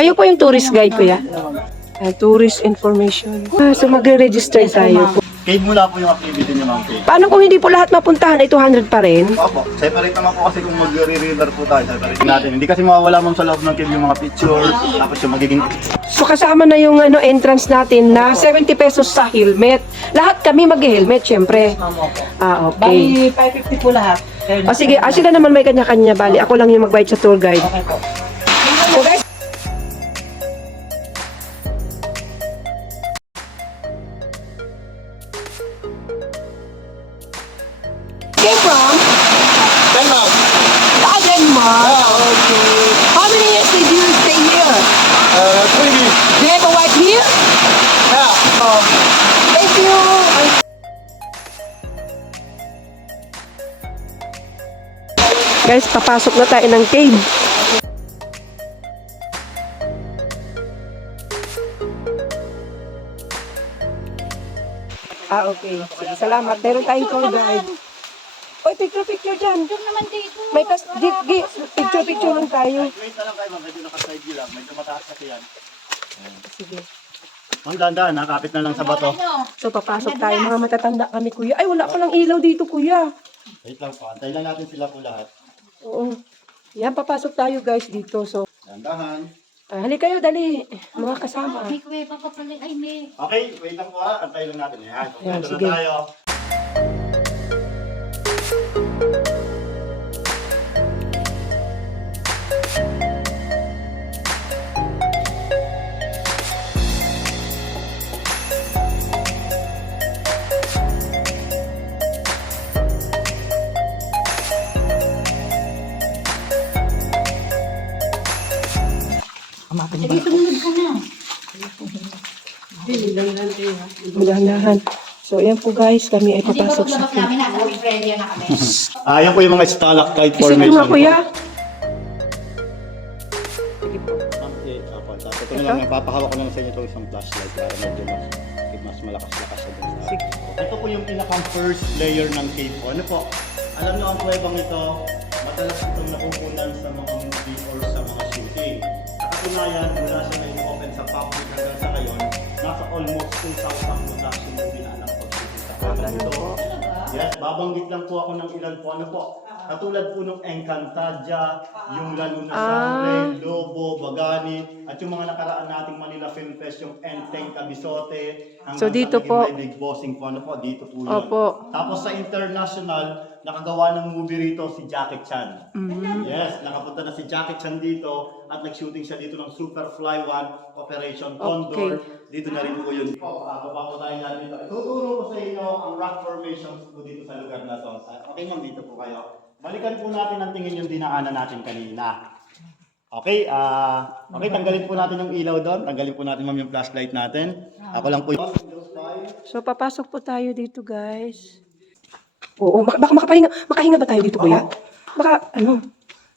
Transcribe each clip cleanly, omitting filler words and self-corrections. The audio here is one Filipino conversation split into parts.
Kayo po yung tourist guide, kuya? Tourist information. So magre-register tayo. Cave muna po yung activity niyo, ma'am. Cave. Paano kung hindi po lahat mapuntahan ay 200 pa rin? Opo, separate naman po kasi kung mag-re-river po tayo, separate natin. Hindi kasi mawawala ma'am sa loob ng cave yung mga pictures, tapos yung magiging... So kasama na yung entrance natin na 70 pesos sa helmet. Lahat kami mag-helmet, syempre. Okay. Bali, 550 po lahat. Sige, sila naman may kanya-kanya, bali. Ako lang yung magbayad sa tour guide. Okay po. So guys, came from Denmark! Denmark. Okay. How many years did you stay here? 3 weeks. Do you have a wife here? Yeah. Thank you. Guys, papasok na tayo ng cave. Okay. Sige, salamat. Meron tayong tour guide. Oy, picture dyan. Picture naman dito. May picture lang tayo. Wait na lang kayo ma'am, medyo naka-side view lang, medyo mataas kasi yan. Sige. Ma'am, dahan-dahan, nakapit na lang sa bato. So, papasok tayo. Mga matatanda kami, kuya. Ay, wala palang ilaw dito, kuya. Wait lang po, antay lang natin sila po lahat. Oo. Yan, papasok tayo, guys, dito. So, Dahan-dahan. halika kayo, dali. Mga kasama. May kuweba ka pala. Ay, may. Okay, wait lang po ha, antay lang natin. Yan, Yan, ito na sige. tayo. Sige, sumunod ka na. Dahan-dahan. So, ayan po, guys. Kami ay Hindi pa papasok sa paglabas cave. namin, nasa Australia na kami. Yan po yung mga stalactite Sige formation. nga, kuya. Sige po. Ma'am, tapos ito na lang, napapahawak ko lang sa inyo itong isang flashlight para medyo mas malakas-lakas sa dun sa... Sige. Ito po yung pinakang first layer ng cave po. Ano po? Alam nyo ang kuwebang ito, madalas itong nakukunan sa mga movie or sa mga shooting. Sa katunayan, wala siya na i-open sa public hanggang sa ngayon. Nasa almost 2,000 production movie na ang pag-shooting sa kuwebang ito. Yes, babanggit lang po ako ng ilan po. Ano po? Katulad po ng Encantadia, yung Lalo na Sangre, Lobo, Bagani, at yung mga nakaraan nating Manila Film Fest, yung Enteng, Cabizote, So, dito po. Big Bossing po, ano po, dito po yun. Opo. Tapos sa international, nakagawa ng movie rito si Jackie Chan. Yes, nakapunta na si Jackie Chan dito at nag-shooting siya dito ng Superfly 1, Operation Condor. Dito na rin po yun. Baba po tayo lang dito. Tuturo ko sa inyo ang rock formations po dito sa lugar na to. Okay ma'am, dito po kayo. Balikan po natin ang tingin yung dinaanan natin kanina. Okay, okay, tanggalin po natin yung ilaw doon. Tanggalin po natin ma'am yung flashlight natin. Ako lang po yun. So, papasok po tayo dito, guys. Oo, baka makahinga ba tayo dito, kuya? Baka,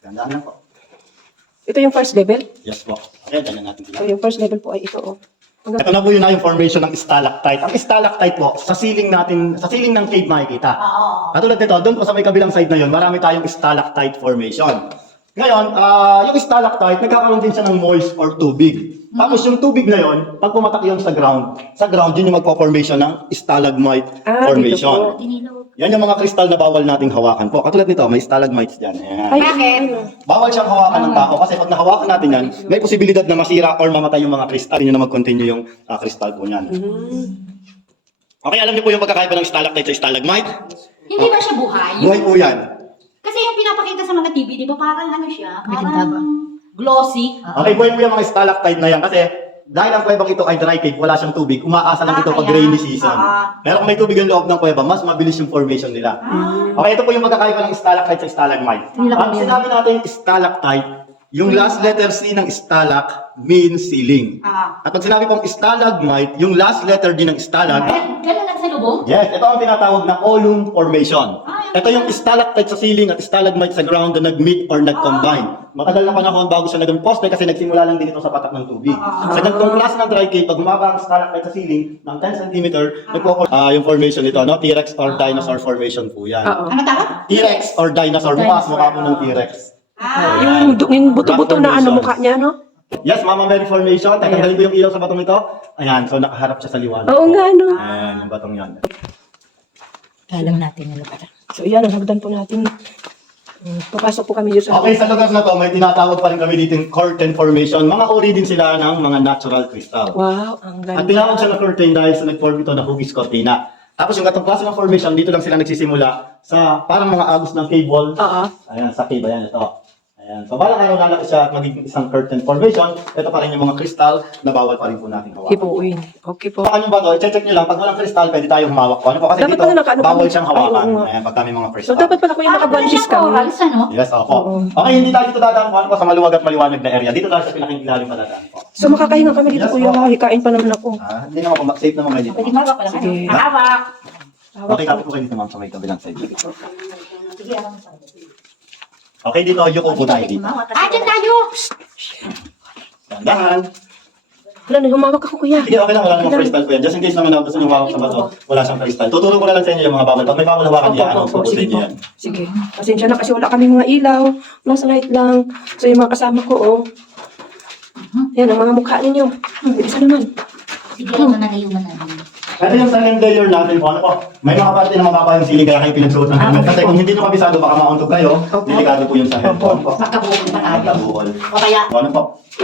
Gandaan lang po. ito yung first level? Yes po. Okay, dala natin sila. So, yung first level po ay ito, oh. Ito na po yun yung formation ng stalactite. Ang stalactite po, sa ceiling natin, sa ceiling ng cave makikita. Katulad nito, doon po sa may kabilang side na yun, marami tayong stalactite formation. Ngayon, yung stalactite, nagkakaroon din siya ng moist or tubig. Tapos yung tubig na yun, pag pumatak yun sa ground yun yung magpo-formation ng stalagmite formation. Dinilaw. Yan yung mga kristal na bawal nating hawakan po. Katulad nito, may stalagmites dyan. Ayan. Bakit? Bawal siyang hawakan ng tao kasi pag nahawakan natin yan, may posibilidad na masira or mamatay yung mga kristal. Yun na mag-continue yung kristal po niyan. Okay, alam niyo po yung pagkakaiba ng stalactite sa stalagmite? Hindi ba siya buhay? Buhay po yan. Kasi yung pinapakita sa mga TV, di ba parang ano siya? Parang glossy. Okay, buhay po yung mga stalactite na yan kasi dahil ang kuwebang ito ay dry cave, wala siyang tubig, umaasa lang ito pag kaya. rainy season. Pero kung may tubig ang loob ng kuweba, mas mabilis yung formation nila. Okay, ito po yung magkakaiba ng stalactite sa stalagmite. Pag sinabi natin stalactite, yung last letter C ng stalac means ceiling. At pag sinabi pong stalagmite, yung last letter D ng stalag, Ganun lang sa lubong? yes, ito ang tinatawag na column formation. Ito yung stalactite sa ceiling at stalagmite sa ground na nag-meet or nag-combine. Matagal na panahon bago siya naging poste kasi nagsimula lang din ito sa patak ng tubig. Sa ganitong klase ng dry cave, pag humaba ang stalactite sa ceiling ng 10 cm, yung formation nito, no? T-Rex or dinosaur formation po yan. Oo. Ano tawag? T-Rex or dinosaur, mukha po ng T-Rex. Yung buto-buto na mukha niya, no? Yes, Mama Mary Formation. Tatanggalin ko yung ilaw sa batong ito. Ayan, so nakaharap siya sa liwanag. Oo nga, no? Ayan, yung batong yan. Alam natin ano pala. So, yan, ang hagdan po natin. Papasok po kami dito sa... Okay, sa lugar na to, may tinatawag pa rin kami dito yung curtain formation. Mga uri din sila ng mga natural crystal. Wow, ang At ganda. tinawag siya na curtain dahil sa nag-form ito na hugis cortina. Tapos yung gatong klase ng formation, dito lang sila nagsisimula sa parang mga agos ng cable. Oo. Ayan, sa cable, ayan ito. Ayan. So, balang araw lalaki siya at magiging isang curtain formation. Ito pa rin yung mga crystal na bawal pa rin po natin hawakan. Hipuin. Okay po. Ano ba to? I-check nyo lang. Pag walang crystal, pwede tayong humawak po. Ano po? Kasi Dapat dito, pala naka-ano bawal kami. siyang hawakan. Ay, oo nga. Ayan, pag kami mga So, crystal. dapat pala kuya naka-bunches ka. Corals, ano? Yes, opo. Oo. Okay, hindi tayo dito dadaan po. Ano po sa maluwag at maliwanag na area. Dito tayo sa pinakinglalim pa dadaan po. So, makakahinga kami dito Yes, kuya. po. Hikain pa naman ako. Hindi naman po. Safe naman kayo dito. Pwede mawak pala. Sige. Hawak. Okay, kapit po kayo dito ma'am sa may kabilang side. Sige, alam mo sa Okay, dito. Yuko po tayo dito. Ah, dyan tayo! Dahan. Wala na, humawak ako kuya. Sige, okay lang. Wala namang crystal po yan. Just in case naman na gusto nyo humawak sa bato, wala siyang crystal. Tuturo ko na lang sa inyo yung mga bawal. Pag may bawal hawakan, i-announce ko po sa Sige inyo po. yan. Sige. Pasensya na kasi wala kami mga ilaw. Nasa light lang. So, yung mga kasama ko, oh. Yan, ang mga mukha ninyo. Isa naman. Sige, manayuman natin. Ito yung second layer natin po. Ano po? May mga parte na mababa yung ceiling kaya kayo pinagsuot ng helmet. Kasi kung hindi nyo kabisado, baka mauntog kayo. Delikado po yun sa head. Ano po? Magkabukol pa tayo. Magkabukol. O kaya, Ano po?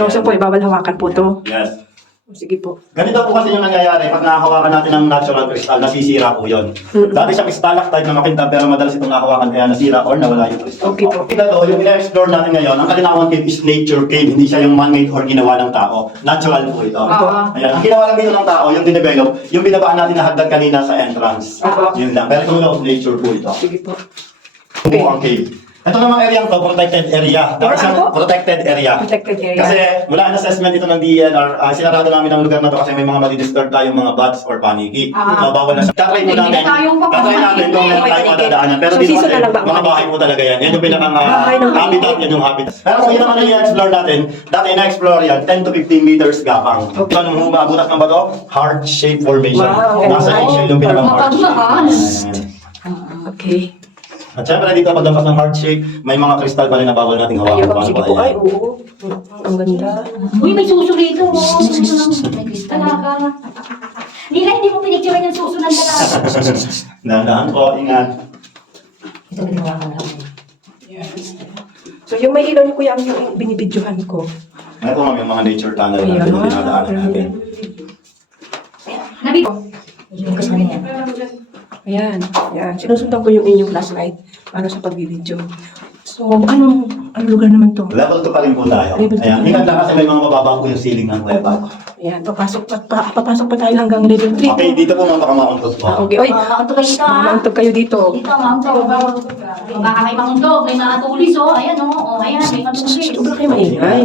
So, po, ibawal hawakan po to. Yes. Sige po. Ganito po kasi yung nangyayari pag nakahawakan natin ng natural crystal, nasisira po yun. Dati siyang stalactite na makintab pero madalas itong nakahawakan kaya nasira or nawala yung crystal. Okay po. Ito yung ina-explore natin ngayon, ang Kalinawan Cave is nature cave, hindi siya yung man-made or ginawa ng tao. Natural po ito. Ayan, ang ginawa lang dito ng tao, yung dinevelop, yung binabaan natin na hagdan kanina sa entrance. Yun lang. Pero ito of nature po ito. Sige po. Ito po ang cave. Ito namang area to, protected area. Dapat siyang protected area. Protected area. Kasi mula ang assessment ito ng DENR, sinarado namin ang lugar na to kasi may mga madidisturb tayong mga bats or paniki. So bawal na siya. Tatry po namin. Tatry natin kung meron tayong madadaanan. Pero So, dito season kasi, na lang ba ang mga bahay po talaga yan. Yan yung pinakang Bahay ng habitat, yan yung habitat. Pero kung yun naman ang i-explore natin, dati na-explore yan, 10 to 15 meters gapang. Okay. Ito nung humabutas ng bato, heart-shaped formation. Wow. Nasa eggshell yung pinakang heart Mapagmaas. Okay. At syempre dito paglampas ng heart shape, may mga crystal pa rin na bawal nating hawakan. Ayun, Paano sige ba po. yan? Ay, oo. Ang ganda. Uy, may suso rito. Talaga. Hindi mo pinicturean yung suso ng dalaga. Dahan po, ingat. Ito ba ginawa ko lang? So, yung may ilaw niyo kuya, ang yung binibidyohan ko. Ito ma'am, yung mga nature tunnel Ayan. natin yung dinadaanan natin. Nabi ko. Yung kasama yan. Ayan. Ayan. Sinusundan ko yung inyong flashlight para sa pagbibidyo. So, anong lugar naman to? Level 2 pa rin po tayo. Level two Ayan, pa. ingat lang kasi may mga mababa po yung ceiling ng kuweba. Ayan. Papasok pa tayo hanggang level 3. Okay, dito po ma'am, baka mauntos po. Okay. Oy, Maunto kayo dito, ha? mauntog kayo dito. Dito, maunto. Baka may maunto, may mga tulis, oh. Ayan, oh. Ayan, may matulis. Huwag kayo maingay.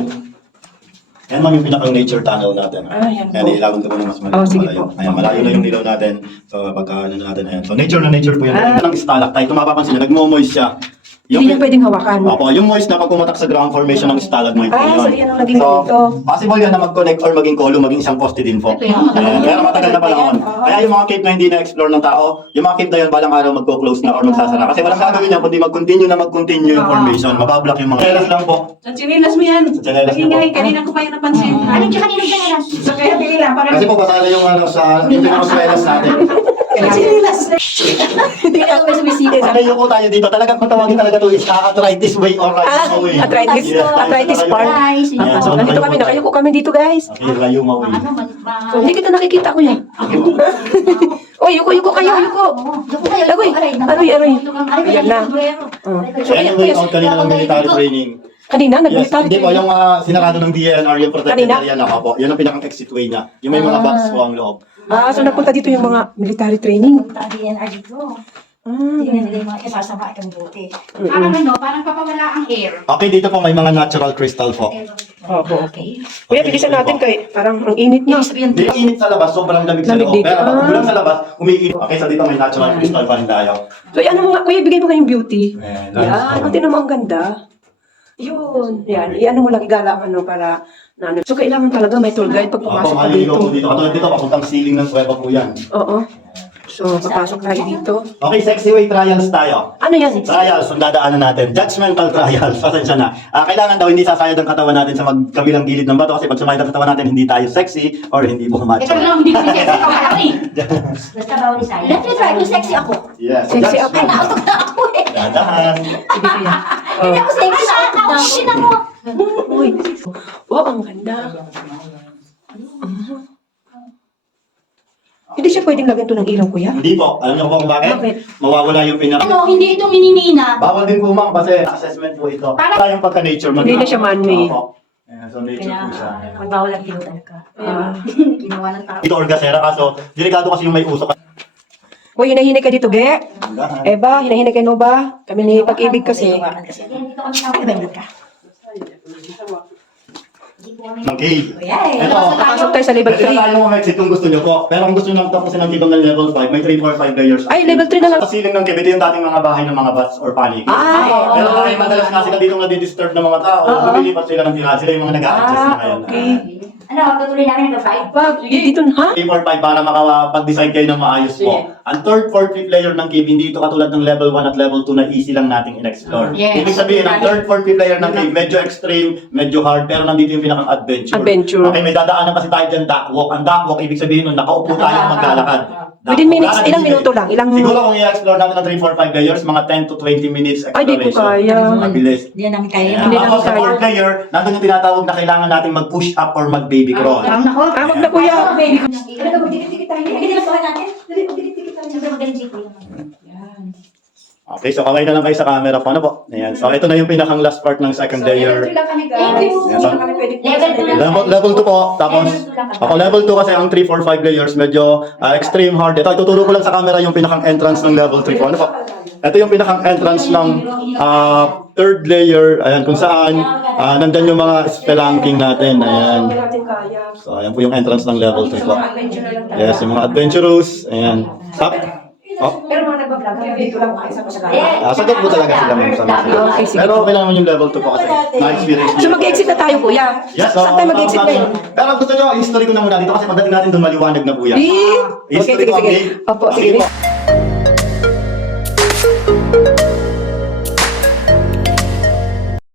Yan ma'am yung pinakang nature tunnel natin. Ah, yan po. Yan, ilawin ko po na mas malayo. Oh, sige malayo. po. Ayan, malayo na yung ilaw natin. So, pagka ano natin, ayan. So, nature na nature po yan. Ah. Ito ng stalactite. Kung mapapansin nyo, nagmo-moist siya. Hindi niya pwedeng hawakan. Opo, yung moist na pag pumatak sa ground formation ng stalagmite po Ah, so yan ang naging So, dito. possible yan na mag-connect or maging kolo, maging isang poste din po. Ito yan, matagal. Pero matagal na panahon. Kaya yung mga cave na hindi na-explore ng tao, yung mga cave na yun, balang araw magko-close na or magsasara. Kasi walang gagawin yan, kundi mag-continue yung formation. Mabablock yung mga keras lang po. Sa chinilas mo yan. Sa tsinelas niyo po. Ingay, kanina ko pa yung napansin. Ano yung kanina dyan? So kaya bigla, parang Kasi po pasala yung ano sa yung pinakaswelas natin. sa chinilas. Hindi ako sumisili. Pag nayo ko tayo dito, talagang kung tawagin talaga to is arthritis way or rayuma way. Arthritis. Yes, Arthritis ayun, part. Guys, Ayan, So, nandito kami. Nakayuko kami dito, guys. Okay, rayuma way. Ano, So, hindi kita nakikita ko yan. Oy, yuko kayo, yuko. Lagoy. Aroy. Ayan na. So, yan yung way out kanina ng military training. Kanina, Yes, nag-military hindi po, yung sinarado ng DNR, yung protected Kanina? area na po. Yun ang pinakang exit way niya. Yung may mga box po ang loob. So napunta dito yung mga military training. DNR dito. Ah, Hindi nila yung mga kasasama itong buti. Parang ano, parang papawala ang air. Okay, dito po may mga natural crystal po. Okay. Kuya, bilisan natin kay parang ang init na. Ibig sabihin, Hindi init sa labas, sobrang lamig sa Lamig loob. dito. Pero pag Ah. ulan sa labas, umiinit. Okay, so dito may natural crystal pa rin tayo. So, ano mo nga, kuya, bigay mo kayong beauty. Ayan, Yan, ang tinan mo ang ganda. Yun, yan. Iano mo lang, igalang ano para na ano. So, kailangan talaga may tour guide pag Opo, pumasok ka maliligaw dito. po dito. Katulad dito, papuntang ceiling ng kuweba po yan. Oo. So, papasok tayo dito. Okay, sexy way trials tayo. Ano yan? Trials, ang dadaanan natin. Judgmental trials. Pasensya na. Kailangan daw hindi sasayad ang katawan natin sa magkabilang gilid ng bato kasi pag sumayad ang katawan natin, hindi tayo sexy or hindi bumacho. Ito lang, hindi ko sexy ako malaki. Basta bawal isa. Let me try to sexy ako. Yes. Sexy ako. Ay, nautok na ako eh. Dadahan. Sige, kuya. Hindi ako sexy na ako. Shit ako. Uy. Wow, ang ganda. Hindi siya pwedeng lagyan to ng ilaw, kuya. Hindi po. Alam niyo po kung bakit? Bakit? Mawawala yung pinaka... Ano, hindi ito minimina. Bawal din po ma'am kasi assessment po ito. Wala yung pagka-nature. Hindi na siya man-made. Opo. Ayan, so nature po siya. Magbawal ang kilo talaga. Ginawa ng tao. Ito orgasera kaso, delikado kasi yung may usok. Uy, hinahinay ka dito, Ge. Eba, hinahinay ka no ba? Kami ni Pag-ibig kasi. Dito kami sa akin. Okay. Yay! Ito. Pasok tayo sa level Ito 3. na tayo mga exit kung gusto nyo po. Pero kung gusto nyo tapusin ang tibang ng level 5, may 3, 4, 5 layers. Ay, level 3 na lang. Sa ceiling ng cave, ito yung dating mga bahay ng mga bats or panic. Ah, Pero kahit madalas nga sila dito nadidisturb ng mga tao, lumilipat sila ng tirahan. Sila yung mga nag-a-adjust na ngayon. okay. Ano, tutuloy namin hanggang 5? Wag, dito na, ha? 3, 4, 5 para makapag-decide kayo ng maayos po. Ang third, fourth, fifth layer ng cave, hindi ito katulad ng level 1 at level 2 na easy lang nating in-explore. Yes. Ibig sabihin, ang third, fourth, fifth layer ng cave, medyo extreme, medyo hard, pero nandito yung pinakang adventure. Adventure. Okay, may dadaanan kasi tayo dyan, duckwalk. Ang duckwalk, ibig sabihin nun, nakaupo tayo maglalakad. Within minutes, Duckwalk, ilang minuto lang? Ilang... Siguro kung i-explore natin ng 3, 4, 5 layers, mga 10 to 20 minutes Ay, di ko exploration. kaya. Mabilis. Hindi namin kaya. Ayan. Hindi namin Tapos sa kaya. fourth layer, nandun yung tinatawag na kailangan natin mag-push up or mag-baby crawl. Ah, wag na, kuya. Baby ko. Talaga, magdikit-dikit tayo. Magdikit tayo natin. Dali, magdikit-dikit tayo. Siyempre, magaling si Kuya. Okay, so kaway na lang kayo sa camera po. Ano po? Ayan. So ito na yung pinakang last part ng second layer. Thank you. Ayan, so, Level 2 lang. level 2 po. Tapos, ako level 2 kasi ang 3, 4, 5 layers medyo extreme hard. Ito, ituturo ko lang sa camera yung pinakang entrance ng level 3 po. Ano po? Ito yung pinakang entrance ng third layer. Ayan, kung saan nandyan yung mga spelunking natin. Ayan. Hindi natin kaya. So, ayan po yung entrance ng level 3 po. Yes, yung mga adventurous. Ayan. Stop. Oh. Pero mga nagbablog, kaya dito lang kayo sa kasagalan. Sagot po talaga sila ma'am. Okay, sige. Pero okay lang naman yung level 2 po kasi. Na-experience So, mag-exit na tayo, kuya. Yes, Saan tayo mag-exit ngayon? Pero gusto nyo, history ko na muna dito kasi pagdating natin doon maliwanag na po yan. Okay, History sige, ko ang sige. game. Opo, Okay sige. po.